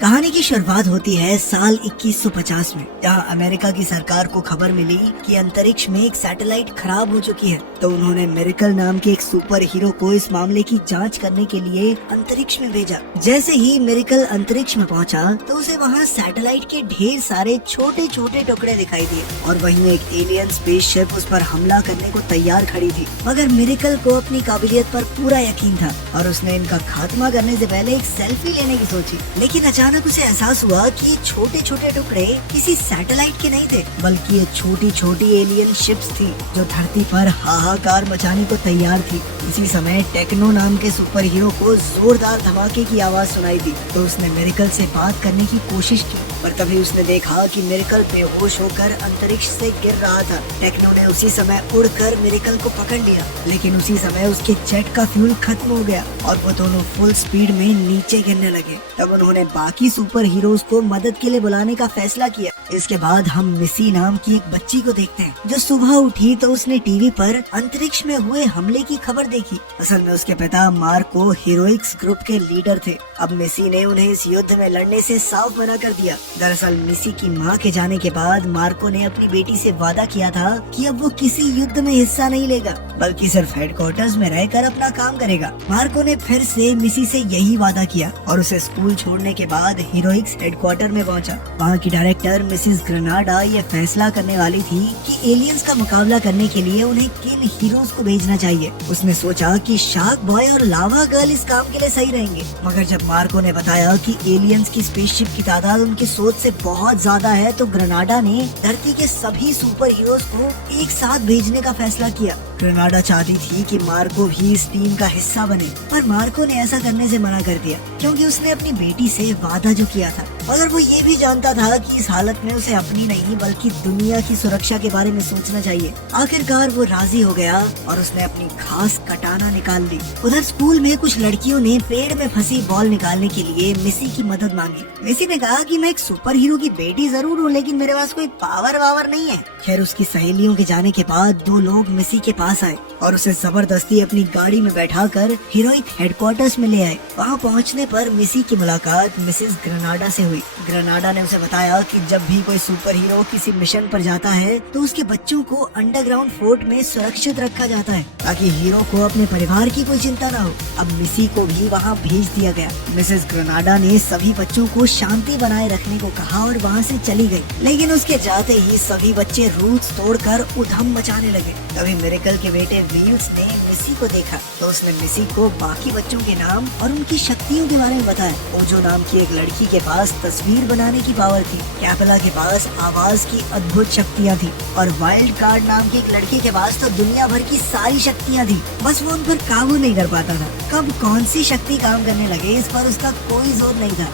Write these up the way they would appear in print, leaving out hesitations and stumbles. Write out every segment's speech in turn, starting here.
कहानी की शुरुआत होती है साल 2150 में, जहाँ अमेरिका की सरकार को खबर मिली कि अंतरिक्ष में एक सैटेलाइट खराब हो चुकी है। तो उन्होंने मिरेकल नाम के एक सुपर हीरो को इस मामले की जांच करने के लिए अंतरिक्ष में भेजा। जैसे ही मिरेकल अंतरिक्ष में पहुंचा तो उसे वहाँ सैटेलाइट के ढेर सारे छोटे छोटे टुकड़े दिखाई दिए और वहीं एक एलियन स्पेसशिप उस पर हमला करने को तैयार खड़ी थी। मगर मिरेकल को अपनी काबिलियत पर पूरा यकीन था और उसने इनका खात्मा करने से पहले एक सेल्फी लेने की सोची। लेकिन अचानक उसे एहसास हुआ कि ये छोटे छोटे टुकड़े किसी सैटेलाइट के नहीं थे, बल्कि ये छोटी छोटी एलियन शिप्स थी जो धरती पर हाहाकार मचाने को तैयार थी। इसी समय टेक्नो नाम के सुपर हीरो को जोरदार धमाके की आवाज सुनाई दी तो उसने मिरेकल से बात करने की कोशिश की, पर तभी उसने देखा कि मिरेकल बेहोश होकर अंतरिक्ष से गिर रहा था। टेक्नो ने उसी समय उड़कर मिरेकल को पकड़ लिया, लेकिन उसी समय उसके जेट का फ्यूल खत्म हो गया और वो दोनों फुल स्पीड में नीचे गिरने लगे। तब उन्होंने बाकी सुपर हीरोज को मदद के लिए बुलाने का फैसला किया। इसके बाद हम मिसी नाम की एक बच्ची को देखते हैं जो सुबह उठी तो उसने टीवी पर अंतरिक्ष में हुए हमले की खबर देखी। असल में उसके पिता मार्को हीरोइक्स ग्रुप के लीडर थे। अब मिसी ने उन्हें इस युद्ध में लड़ने से साफ मना कर दिया। दरअसल मिसी की मां के जाने के बाद मार्को ने अपनी बेटी से वादा किया था कि अब वो किसी युद्ध में हिस्सा नहीं लेगा, बल्कि सिर्फ हेडक्वार्टर्स में रहकर अपना काम करेगा। मार्को ने फिर से मिसी से यही वादा किया और उसे स्कूल छोड़ने के बाद हीरोइक्स हेडक्वार्टर में पहुंचा। वहाँ की डायरेक्टर मिसेस ग्रेनाडा ये फैसला करने वाली थी कि एलियंस का मुकाबला करने के लिए उन्हें किन हीरोज को भेजना चाहिए। उसने सोचा कि शार्क बॉय और लावा गर्ल इस काम के लिए सही रहेंगे, मगर जब मार्को ने बताया कि एलियंस की स्पेसशिप की तादाद उनकी सोच से बहुत ज्यादा है तो ग्रेनाडा ने धरती के सभी सुपर हीरोज को एक साथ भेजने का फैसला किया। ग्रेनाडा चाहती थी कि मार्को भी इस टीम का हिस्सा बने, पर मार्को ने ऐसा करने से मना कर दिया क्योंकि उसने अपनी बेटी से वादा जो किया था, मगर वो ये भी जानता था कि इस हालत में उसे अपनी नहीं बल्कि दुनिया की सुरक्षा के बारे में सोचना चाहिए। आखिरकार वो राजी हो गया और उसने अपनी खास कटाना निकाल ली। उधर स्कूल में कुछ लड़कियों ने पेड़ में फंसी बॉल निकालने के लिए मिसी की मदद मांगी। मिसी ने कहा कि मैं एक सुपर हीरो की बेटी जरूर हूँ, लेकिन मेरे पास कोई पावर नहीं है। खैर उसकी सहेलियों के जाने के बाद दो लोग मिसी के पास आए और उसे जबरदस्ती अपनी गाड़ी में बैठाकर हीरोइक हेडक्वार्टर्स में ले आए। वहाँ पहुँचने पर मिसी की मुलाकात मिसेस ग्रेनाडा से हुई। ग्रेनाडा ने उसे बताया कि जब भी कोई सुपर हीरो किसी मिशन पर जाता है तो उसके बच्चों को अंडरग्राउंड फोर्ट में सुरक्षित रखा जाता है ताकि हीरो को अपने परिवार की कोई चिंता न हो। अब मिसी को भी वहाँ भेज दिया गया। मिसेस ग्रेनाडा ने सभी बच्चों को शांति बनाए रखने को कहा और वहाँ से चली गई, लेकिन उसके जाते ही सभी बच्चे रूल्स तोड़कर उधम मचाने लगे। तभी मिरेकल के बेटे व्हील्स ने मिसी को देखा तो उसने मिसी को बाकी बच्चों के नाम और उनकी शक्तियों के बारे में बताया। ओजो नाम की एक लड़की के पास तस्वीर बनाने की पावर थी, कैपेला के पास आवाज की अद्भुत शक्तियाँ थी और वाइल्ड कार्ड नाम की एक लड़की के पास तो दुनिया भर की सारी शक्तियाँ थी, बस वो उन पर काबू नहीं कर पाता था। कब कौन सी शक्ति काम करने लगे इस पर उसका कोई जोर नहीं था।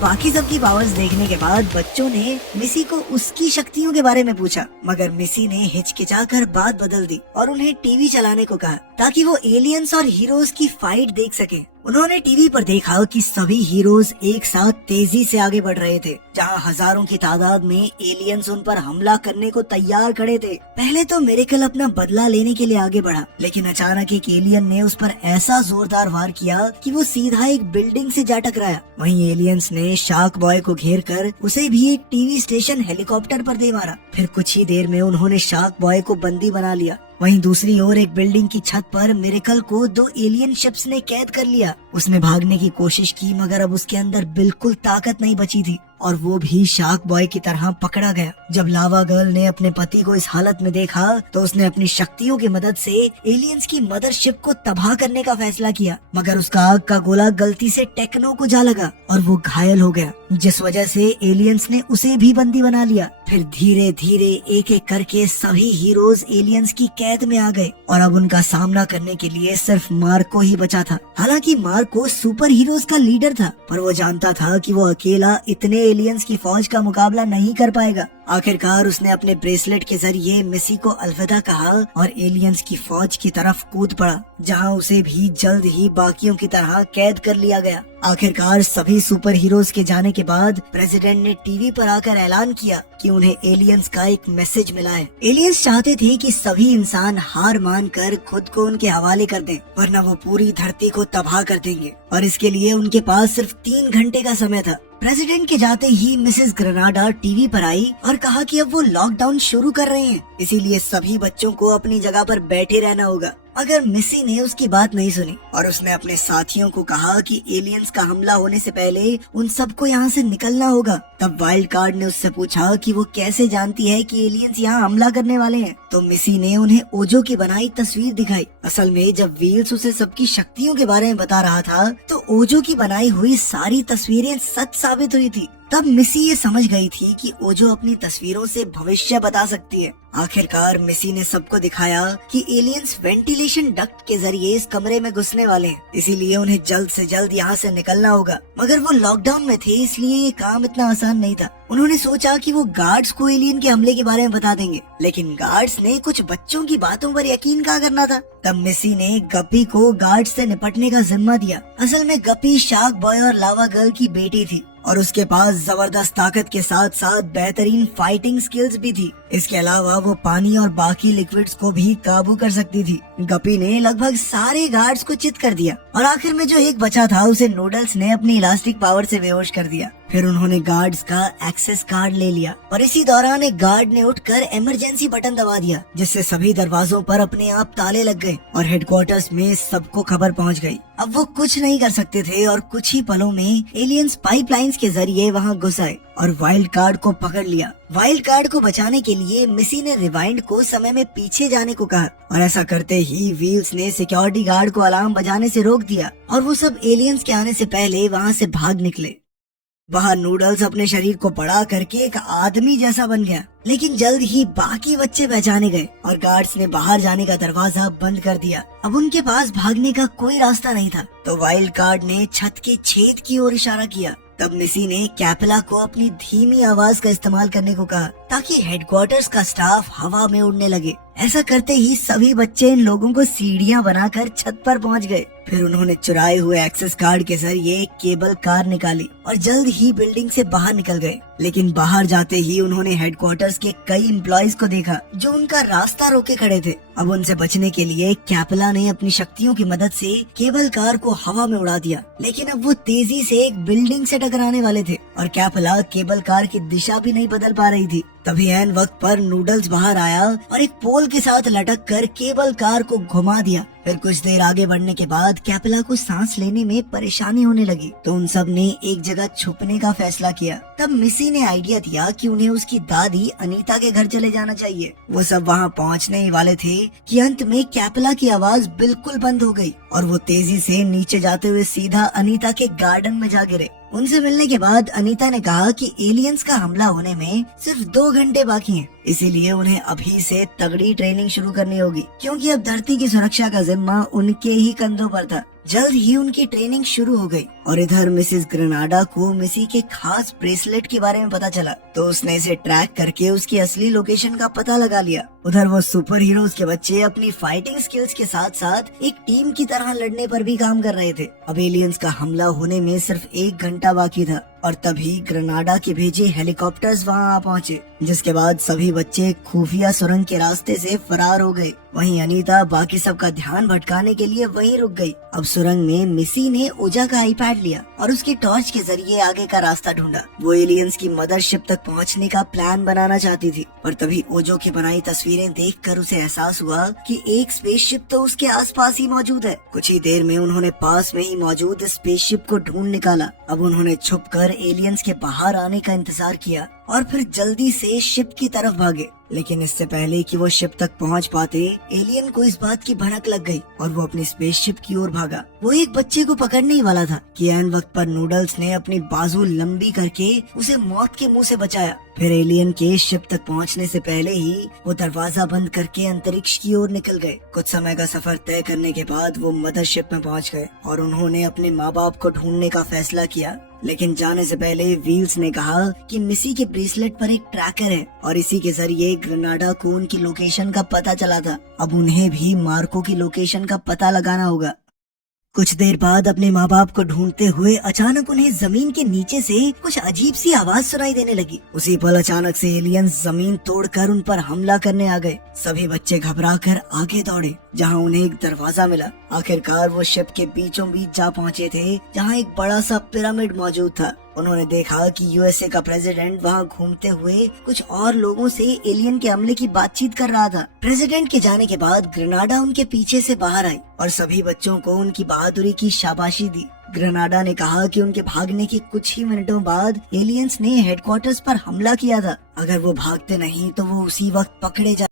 बाकी सबकी पावर्स देखने के बाद बच्चों ने मिसी को उसकी शक्तियों के बारे में पूछा, मगर मिसी ने हिचकिचाकर बात बदल दी और उन्हें टीवी चलाने को कहा ताकि वो एलियंस और हीरोज की फाइट देख सके। उन्होंने टीवी पर देखा कि सभी हीरोज एक साथ तेजी से आगे बढ़ रहे थे, जहां हजारों की तादाद में एलियंस उन पर हमला करने को तैयार खड़े थे। पहले तो मिरेकल अपना बदला लेने के लिए आगे बढ़ा, लेकिन अचानक एक एलियन ने उस पर ऐसा जोरदार वार किया कि वो सीधा एक बिल्डिंग से जा टकराया। वहीं एलियंस ने शार्क बॉय को घेर कर उसे भी एक टीवी स्टेशन हेलीकॉप्टर पर दे मारा। फिर कुछ ही देर में उन्होंने शार्क बॉय को बंदी बना लिया। वहीं दूसरी ओर एक बिल्डिंग की छत पर मिरेकल को दो एलियन शिप्स ने कैद कर लिया। उसने भागने की कोशिश की, मगर अब उसके अंदर बिल्कुल ताकत नहीं बची थी और वो भी शार्क बॉय की तरह पकड़ा गया। जब लावा गर्ल ने अपने पति को इस हालत में देखा तो उसने अपनी शक्तियों की मदद से एलियंस की मदरशिप को तबाह करने का फैसला किया, मगर उसका आग का गोला गलती से टेक्नो को जा लगा और वो घायल हो गया, जिस वजह से एलियंस ने उसे भी बंदी बना लिया। फिर धीरे धीरे एक एक करके सभी हीरोज एलियंस की कैद में आ गए और अब उनका सामना करने के लिए सिर्फ मार्को ही बचा था। हालांकि मार्को सुपर हीरोज का लीडर था, पर वो जानता था कि वो अकेला इतने एलियंस की फौज का मुकाबला नहीं कर पाएगा। आखिरकार उसने अपने ब्रेसलेट के जरिए मिसी को अलविदा कहा और एलियंस की फौज की तरफ कूद पड़ा, जहां उसे भी जल्द ही बाकियों की तरह कैद कर लिया गया। आखिरकार सभी सुपर हीरोज के जाने के बाद प्रेसिडेंट ने टीवी पर आकर ऐलान किया कि उन्हें एलियंस का एक मैसेज मिला है। एलियंस चाहते थे कि सभी इंसान हार मानकर खुद को उनके हवाले कर दें, वरना वो पूरी धरती को तबाह कर देंगे और इसके लिए उनके पास सिर्फ 3 घंटे का समय था। प्रेसिडेंट के जाते ही मिसेस ग्रेनाडा टीवी पर आई और कहा कि अब वो लॉकडाउन शुरू कर रहे हैं, इसीलिए सभी बच्चों को अपनी जगह पर बैठे रहना होगा। मगर मिसी ने उसकी बात नहीं सुनी और उसने अपने साथियों को कहा कि एलियंस का हमला होने से पहले उन सबको यहाँ से निकलना होगा। तब वाइल्ड कार्ड ने उससे पूछा कि वो कैसे जानती है कि एलियंस यहाँ हमला करने वाले हैं। तो मिसी ने उन्हें ओजो की बनाई तस्वीर दिखाई। असल में जब व्हील्स उसे सबकी शक्तियों के बारे में बता रहा था तो ओजो की बनाई हुई सारी तस्वीरें सच साबित हुई थी। तब मिसी ये समझ गई थी कि ओजो अपनी तस्वीरों से भविष्य बता सकती है। आखिरकार मिसी ने सबको दिखाया कि एलियंस वेंटिलेशन डक्ट के जरिए इस कमरे में घुसने वाले हैं, इसीलिए उन्हें जल्द से जल्द यहाँ से निकलना होगा। मगर वो लॉकडाउन में थे, इसलिए ये काम इतना आसान नहीं था। उन्होंने सोचा कि वो गार्ड्स को एलियन के हमले के बारे में बता देंगे, लेकिन गार्ड्स ने कुछ बच्चों की बातों पर यकीन क्या करना था। तब मिसी ने गप्पी को गार्ड्स से निपटने का जिम्मा दिया। असल में गप्पी शार्क बॉय और लावा गर्ल की बेटी थी और उसके पास जबरदस्त ताकत के साथ साथ बेहतरीन फाइटिंग स्किल्स भी थी। इसके अलावा वो पानी और बाकी लिक्विड्स को भी काबू कर सकती थी। गप्पी ने लगभग सारे गार्ड्स को चित कर दिया और आखिर में जो एक बचा था उसे नूडल्स ने अपनी इलास्टिक पावर से बेहोश कर दिया। फिर उन्होंने गार्ड्स का एक्सेस कार्ड ले लिया और इसी दौरान एक गार्ड ने उठकर इमरजेंसी बटन दबा दिया, जिससे सभी दरवाजों पर अपने आप ताले लग गए और हेडक्वार्टर्स में सबको खबर पहुंच गई। अब वो कुछ नहीं कर सकते थे और कुछ ही पलों में एलियंस पाइपलाइंस के जरिए वहां घुस आए और वाइल्ड कार्ड को पकड़ लिया। वाइल्ड कार्ड को बचाने के लिए मिसी ने रिवाइंड को समय में पीछे जाने को कहा और ऐसा करते ही व्हील्स ने सिक्योरिटी गार्ड को अलार्म बजाने से रोक दिया और वो सब एलियंस के आने से पहले वहाँ से भाग निकले। वहाँ नूडल्स अपने शरीर को बड़ा करके एक आदमी जैसा बन गया, लेकिन जल्द ही बाकी बच्चे पहचाने गए और गार्ड्स ने बाहर जाने का दरवाजा बंद कर दिया। अब उनके पास भागने का कोई रास्ता नहीं था, तो वाइल्ड कार्ड ने छत के छेद की ओर इशारा किया। तब मिसी ने कैपेला को अपनी धीमी आवाज का इस्तेमाल करने को कहा ताकि हेडक्वार्टर्स का स्टाफ हवा में उड़ने लगे। ऐसा करते ही सभी बच्चे इन लोगों को सीढ़ियां बनाकर छत पर पहुंच गए। फिर उन्होंने चुराए हुए एक्सेस कार्ड के जरिए एक केबल कार निकाली और जल्द ही बिल्डिंग से बाहर निकल गए। लेकिन बाहर जाते ही उन्होंने हेडक्वार्टर्स के कई एम्प्लॉयज को देखा जो उनका रास्ता रोके खड़े थे। अब उनसे बचने के लिए कैपेला ने अपनी शक्तियों की मदद से केबल कार को हवा में उड़ा दिया, लेकिन अब वो तेजी से एक बिल्डिंग से टकराने वाले थे और कैपेला केबल कार की दिशा भी नहीं बदल पा रही थी। तभी ऐन वक्त पर नूडल्स बाहर आया और एक पोल के साथ लटक कर केबल कार को घुमा दिया। फिर कुछ देर आगे बढ़ने के बाद कैपेला को सांस लेने में परेशानी होने लगी, तो उन सब ने एक जगह छुपने का फैसला किया। तब मिसी ने आइडिया दिया कि उन्हें उसकी दादी अनीता के घर चले जाना चाहिए। वो सब वहाँ पहुँचने ही वाले थे कि अंत में कैपेला की आवाज बिल्कुल बंद हो गई और वो तेजी से नीचे जाते हुए सीधा अनीता के गार्डन में जा गिरे। उनसे मिलने के बाद अनीता ने कहा कि एलियंस का हमला होने में सिर्फ 2 घंटे बाकी हैं, इसीलिए उन्हें अभी से तगड़ी ट्रेनिंग शुरू करनी होगी, क्योंकि अब धरती की सुरक्षा का जिम्मा उनके ही कंधों पर था। जल्द ही उनकी ट्रेनिंग शुरू हो गई और इधर मिसेस ग्रेनाडा को मिसी के खास ब्रेसलेट के बारे में पता चला, तो उसने इसे ट्रैक करके उसकी असली लोकेशन का पता लगा लिया। उधर वो सुपर हीरोज के बच्चे अपनी फाइटिंग स्किल्स के साथ साथ एक टीम की तरह लड़ने पर भी काम कर रहे थे। अब एलियंस का हमला होने में सिर्फ 1 घंटा बाकी था और तभी ग्रेनाडा के भेजे हेलीकॉप्टर्स वहां आ पहुंचे, जिसके बाद सभी बच्चे खुफिया सुरंग के रास्ते से फरार हो गए। वहीं अनीता बाकी सबका ध्यान भटकाने के लिए वहीं रुक गई। अब सुरंग में मिसी ने ओजा का आईपैड लिया और उसकी टॉर्च के जरिए आगे का रास्ता ढूंढा। वो एलियंस की मदरशिप तक पहुंचने का प्लान बनाना चाहती थी, पर तभी ओजो की बनाई तस्वीरें देखकर उसे एहसास हुआ कि एक स्पेसशिप तो उसके आसपास ही मौजूद है। कुछ ही देर में उन्होंने पास में ही मौजूद स्पेसशिप को ढूंढ निकाला। अब उन्होंने छुपकर एलियंस के बाहर आने का इंतजार किया और फिर जल्दी से शिप की तरफ भागे। लेकिन इससे पहले कि वो शिप तक पहुंच पाते, एलियन को इस बात की भनक लग गई और वो अपनी स्पेसशिप की ओर भागा। वो एक बच्चे को पकड़ने ही वाला था कि ऐन वक्त पर नूडल्स ने अपनी बाजू लंबी करके उसे मौत के मुंह से बचाया। फिर एलियन के शिप तक पहुंचने से पहले ही वो दरवाजा बंद करके अंतरिक्ष की ओर निकल गए। कुछ समय का सफर तय करने के बाद वो मदरशिप में पहुंच गए और उन्होंने अपने माँ बाप को ढूंढने का फैसला किया। लेकिन जाने से पहले व्हील्स ने कहा कि मिसी के ब्रेसलेट पर एक ट्रैकर है और इसी के जरिए ग्रेनाडा को उनकी लोकेशन का पता चला था। अब उन्हें भी मार्को की लोकेशन का पता लगाना होगा। कुछ देर बाद अपने माँ बाप को ढूंढते हुए अचानक उन्हें जमीन के नीचे से कुछ अजीब सी आवाज सुनाई देने लगी। उसी पल अचानक से एलियंस जमीन तोड़कर उन पर हमला करने आ गए। सभी बच्चे घबराकर आगे दौड़े, जहाँ उन्हें एक दरवाजा मिला। आखिरकार वो शिप के बीचों बीच जा पहुँचे थे, जहाँ एक बड़ा सा पिरामिड मौजूद था। उन्होंने देखा कि यूएसए का प्रेसिडेंट वहाँ घूमते हुए कुछ और लोगों से एलियन के हमले की बातचीत कर रहा था। प्रेसिडेंट के जाने के बाद ग्रेनाडा उनके पीछे से बाहर आई और सभी बच्चों को उनकी बहादुरी की शाबाशी दी। ग्रेनाडा ने कहा कि उनके भागने के कुछ ही मिनटों बाद एलियंस ने हेडक्वार्टर्स पर हमला किया था। अगर वो भागते नहीं तो वो उसी वक्त पकड़े जा